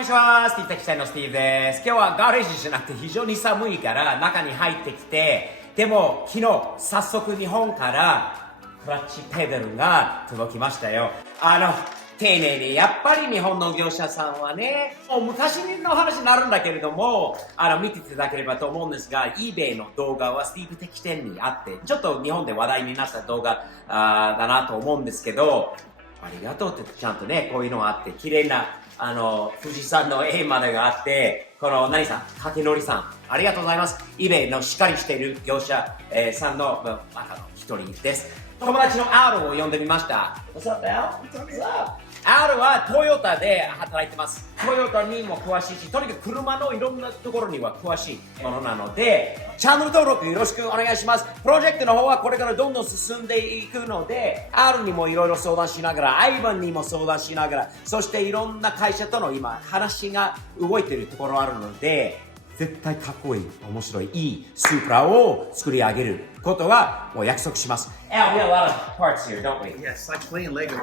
願いします。ティッタキタイのスティーブです。今日はガレージじゃなくて非常に寒いから中に入ってきて、でも昨日早速日本からクラッチペダルが届きましたよ。丁寧にやっぱり日本の業者さんはね、もう昔の話になるんだけれども、見ていただければと思うんですが、eBay の動画はスティーブ的店にあって、ちょっと日本で話題になった動画だなと思うんですけど、ありがとうってちゃんとね、こういうのがあって、綺麗な富士山の絵までがあって、この何さん、竹則さん、ありがとうございます。eBay のしっかりしている業者、さんの中の一人です。友達の R を呼んでみました。What's up, Al? What's up? R はトヨタで働いてます。トヨタにも詳しいし、とにかく車のいろんなところには詳しいものなので、チャンネル登録よろしくお願いします。プロジェクトの方はこれからどんどん進んでいくので、R にもいろいろ相談しながら、アイバンにも相談しながら、そしていろんな会社との今、話が動いているところあるので、絶対かっこいい、面白い、いいスープラを作り上げることはもう約束します。Al, we have a lot of parts here, don't we? Yes, like playing Lego.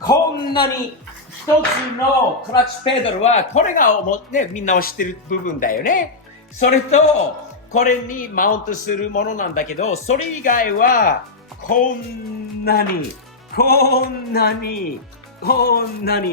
こんなに一つのクラッチペダルは、これがね、みんなを知ってる部分だよね。それと、これにマウントするものなんだけど、それ以外は、こんなに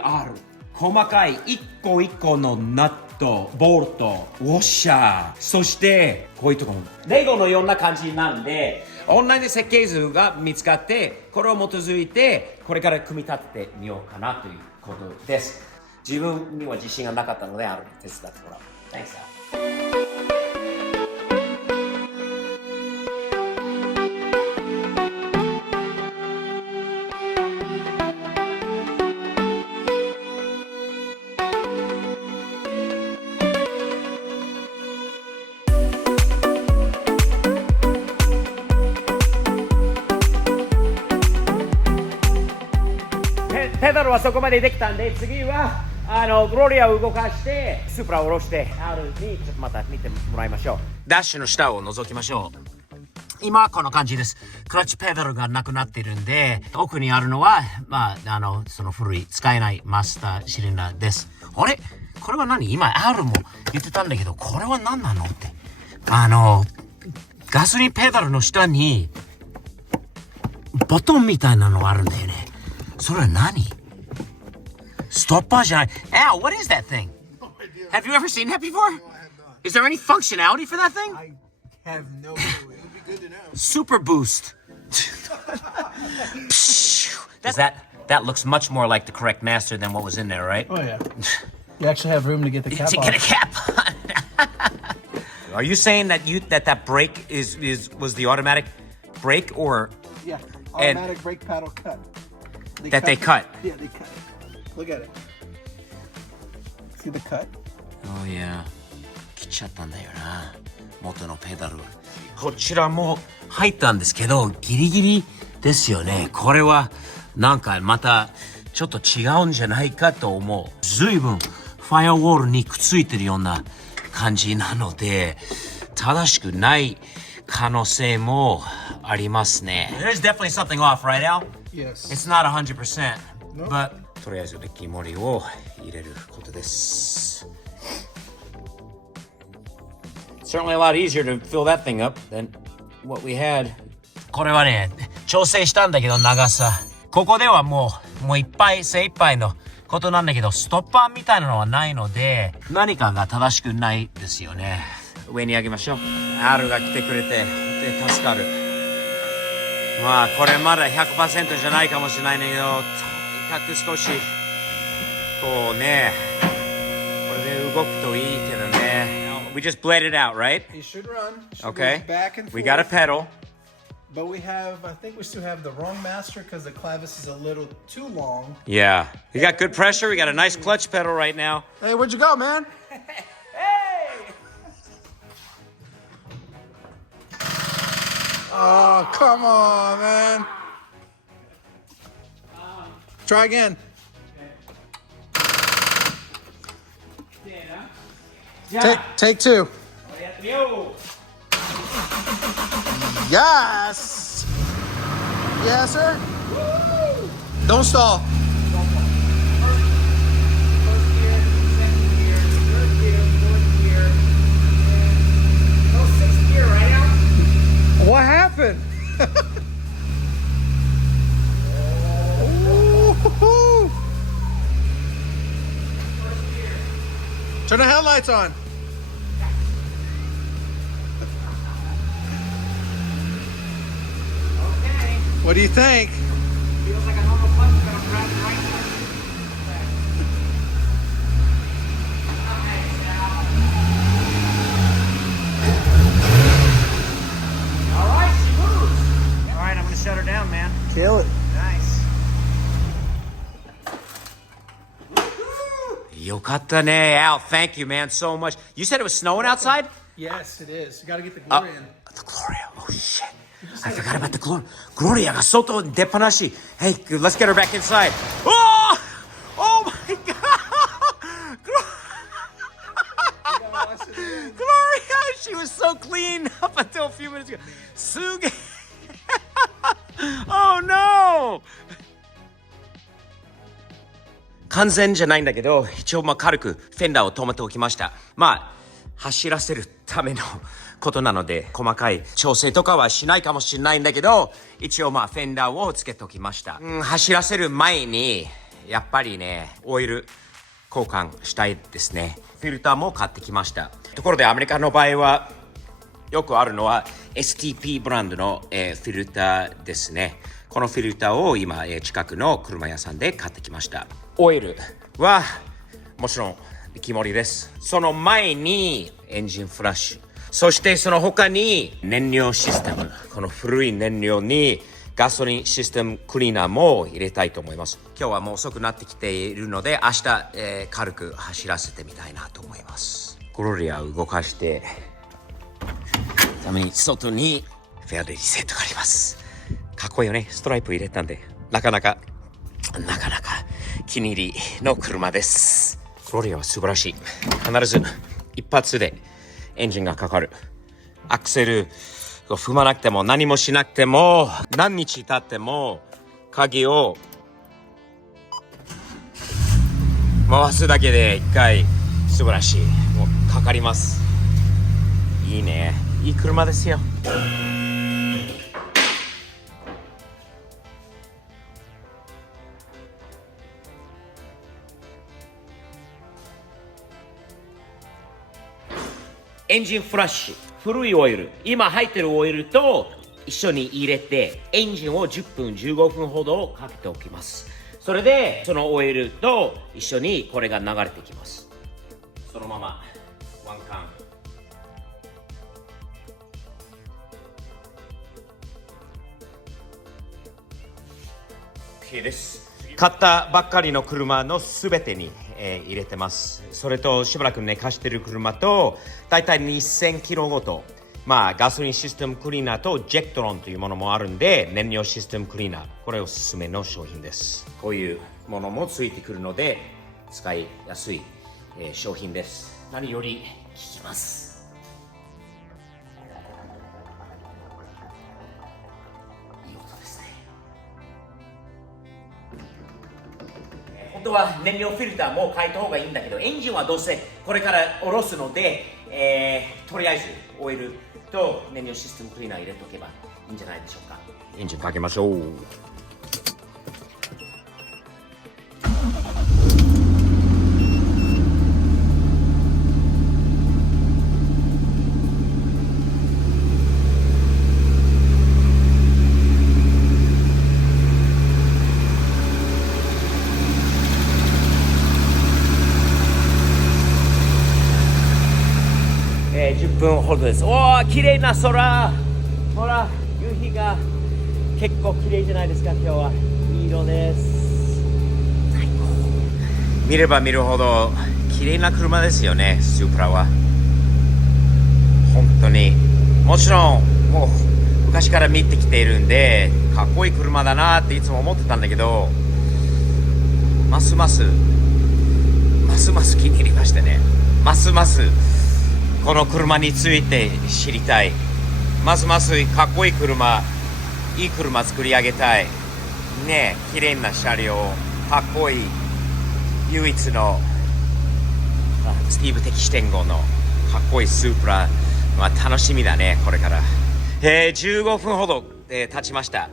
ある。細かい一個一個のナット、ボルト、ウォッシャー、そしてこういうところ、レゴのような感じなんで、オンラインで設計図が見つかって、これを基づいて、これから組み立ててみようかなということです。自分には自信がなかったので、手伝ってもらう。Thanks, Al.ペダルはそこまでできたんで、次はグロリアを動かしてスープラを下ろして R にちょっとまた見てもらいましょう。ダッシュの下を覗きましょう。今はこの感じです。クラッチペダルがなくなっているんで、奥にあるのはその古い使えないマスターシリンダーです。あれこれは何？今 R も言ってたんだけど、これは何なのって。ガソリンペダルの下にボトンみたいなのがあるんだよね。それは何？ストッパーじゃない。Al, what is that thing? No idea. Have you ever seen that before? No, I have not. Is there any functionality for that thing? I have no clue. It would be good to know. Super boost. that looks much more like the correct master than what was in there, right? Oh yeah. You actually have room to get the cap To on. get a cap on. Are you saying that that brake was the automatic brake or Yeah. Automatic brake paddle cut. they cut? Yeah, they cut it. Look at it. See the cut? Oh yeah. 切っちゃったんだよな。元のペダル。こちらも入ったんですけど、ギリギリですよね。これはなんかまたちょっと違うんじゃないかと思う。随分ファイアウォールにくっついてるような感じなので、正しくない可能性もありますね。There's definitely something off, right, Al? Yes. It's not 100%, No. but とりあえず木盛りを入れることです。Certainly a lot easier to fill that thing up than what we had. これはね、調整したんだけど長さ。ここではもういっぱい精一杯のことなんだけど、ストッパーみたいなのはないので、何かが正しくないですよね。上に上げましょう。R が来てくれて、で助かる。まあこれまだ 100% じゃないかもしれないんだけど、とにかく少しこうね、これで動くといいけどね。We just bled it out, right? It should run. Should Okay. go back and forth. We got a pedal. But I think we still have the wrong master because the clavis is a little too long. Yeah. We got good pressure. We got a nice clutch pedal right now. Hey, where'd you go, man? Oh, come on, man. Try again. Take two. Yes. Yes, sir. Don't stall. Turn the headlights on. Okay. What do you think? Feels like a normal punch, but I'm grabbing right now. All right, she moves. All right, I'm gonna shut her down, man. Kill it. Nice. よかったね, Al. Thank you, man, so much. You said it was snowing outside? Yes, it is. You got to get the Gloria in. The Gloria. Oh shit. I forgot about the Gloria. Gloria が外に出っ放し. Hey, let's get her back inside. Oh! Oh my god! Gloria, she was so clean up until a few minutes ago. すげえ. Oh no! 完全じゃないんだけど、一応軽くフェンダーを止めておきました。走らせるためのことなので、細かい調整とかはしないかもしれないんだけど、一応フェンダーをつけておきました。走らせる前に、やっぱりね、オイル交換したいですね。フィルターも買ってきました。ところでアメリカの場合は、よくあるのは STP ブランドの、フィルターですね。このフィルターを今、近くの車屋さんで買ってきました。オイルはもちろん決まりです。その前にエンジンフラッシュ、そしてその他に燃料システム、この古い燃料にガソリンシステムクリーナーも入れたいと思います。今日はもう遅くなってきているので、明日、軽く走らせてみたいなと思います。グロリアを動かしてために外にフェアレディセットがあります。かっこいいよね。ストライプ入れたんでなかなか気に入りの車です。グロリアは素晴らしい。必ず一発でエンジンがかかる。アクセルを踏まなくても何もしなくても何日経っても鍵を回すだけで一回素晴らしい。もうかかります。いいね。いい車ですよ。エンジンフラッシュ、古いオイル、今入ってるオイルと一緒に入れてエンジンを10分15分ほどかけておきます。それでそのオイルと一緒にこれが流れてきます。そのままワンカンOKです。買ったばっかりの車のすべてに入れてます。それとしばらく寝かしてる車とだいたい2000キロごと、ガソリンシステムクリーナーとジェクトロンというものもあるんで、燃料システムクリーナー、これおすすめの商品です。こういうものもついてくるので使いやすい、商品です。何より効きます。本当は燃料フィルターも変えた方がいいんだけど、エンジンはどうせこれから下ろすので、とりあえずオイルと燃料システムクリーナー入れておけばいいんじゃないでしょうか。エンジンかけましょう。10分ほどです。おー、綺麗な空。ほら、夕日が結構綺麗じゃないですか。今日はいい色です。最高。見れば見るほど綺麗な車ですよね、スープラは。本当に。もちろんもう昔から見てきているんでかっこいい車だなっていつも思ってたんだけど、ますます気に入りましたね。ますますこの車について知りたい。ますますかっこいい車、いい車作り上げたいね。綺麗な車両、かっこいい唯一のスティーブ的視点号のかっこいいスープラ、楽しみだねこれから。15分ほど、経ちました。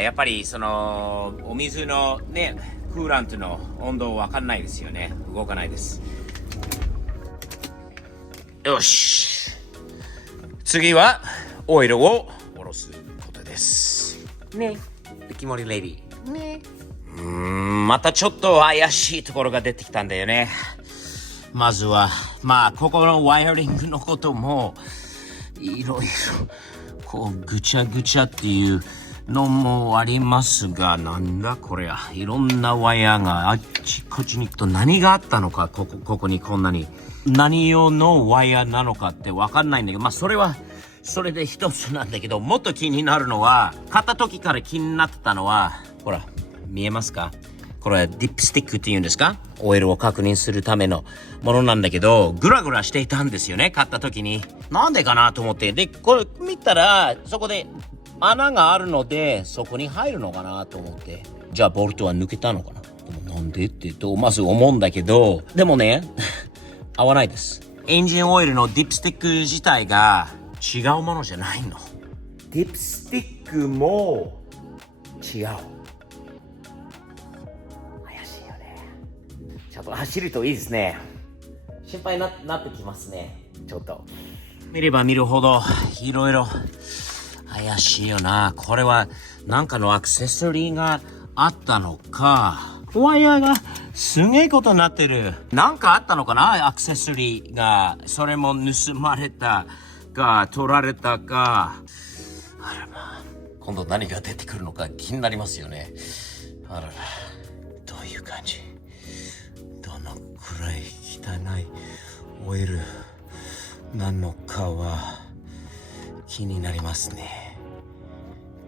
やっぱりそのお水のねクーラントの温度わかんないですよね。動かないです。よし。次はオイルを下ろすことです。ね。雪森レディ。ね。またちょっと怪しいところが出てきたんだよね。まずは、ここのワイヤリングのことも、いろいろ、ぐちゃぐちゃっていうのもありますが、なんだこれや。いろんなワイヤーがあっちこっちに行くと何があったのか、ここにこんなに。何用のワイヤーなのかってわかんないんだけど、それは、それで一つなんだけど、もっと気になるのは、買った時から気になってたのは、ほら、見えますか？これはディップスティックっていうんですか？オイルを確認するためのものなんだけど、グラグラしていたんですよね、買った時に。なんでかなと思って。で、これ見たら、そこで穴があるので、そこに入るのかなと思って。じゃあ、ボルトは抜けたのかな？でもなんでってまず思うんだけど、でもね、合わないです。エンジンオイルのディップスティック自体が違うものじゃないの。ディップスティックも違う。ちゃんと走るといいですね。心配になってきますね。ちょっと。見れば見るほど、いろいろ怪しいよな。これは、なんかのアクセサリーがあったのか。ワイヤーがすげえことになってる。なんかあったのかな？アクセサリーが。それも盗まれたか、取られたか。あら今度何が出てくるのか気になりますよね。あらら。どういう感じ？どのくらい汚いオイルなのかは気になりますね。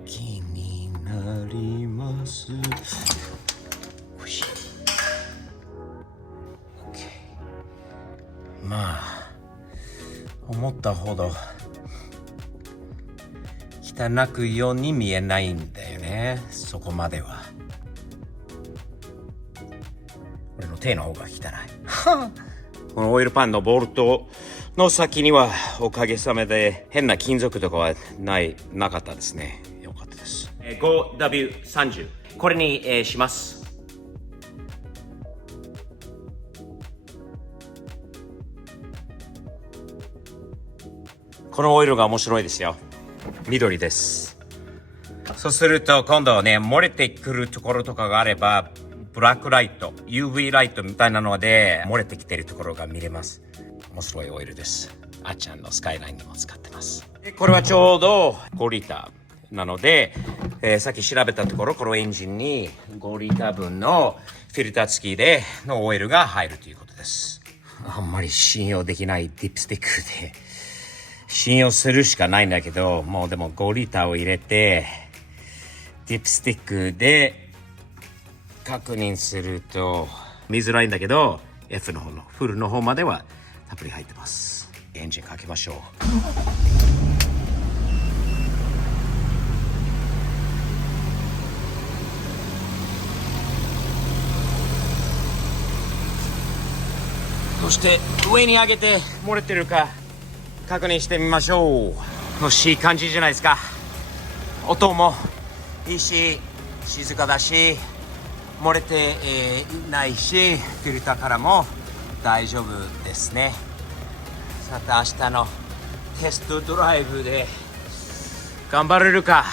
気になります。おいしい。思ったほど汚くように見えないんだよね。そこまでは。俺の手の方が汚い。このオイルパンのボルトの先にはおかげさまで変な金属とかはなかったですね。よかったです。5W30 これに、します。このオイルが面白いですよ。緑です。そうすると今度ね、漏れてくるところとかがあれば、ブラックライト、UV ライトみたいなので漏れてきてるところが見れます。面白いオイルです。あっちゃんのスカイラインにも使ってます。でこれはちょうど5リッターなので、さっき調べたところ、このエンジンに5リッター分のフィルター付きでのオイルが入るということです。あんまり信用できないディップスティックで信用するしかないんだけど、もうでも5リッターを入れてディップスティックで確認すると見づらいんだけど、 F の方のフルの方まではたっぷり入ってます。エンジンかけましょう。そして上に上げて漏れてるか確認してみましょう。欲しい感じじゃないですか。音もいいし、静かだし、漏れて、いないし、フィルターからも大丈夫ですね。さて明日のテストドライブで頑張れるか。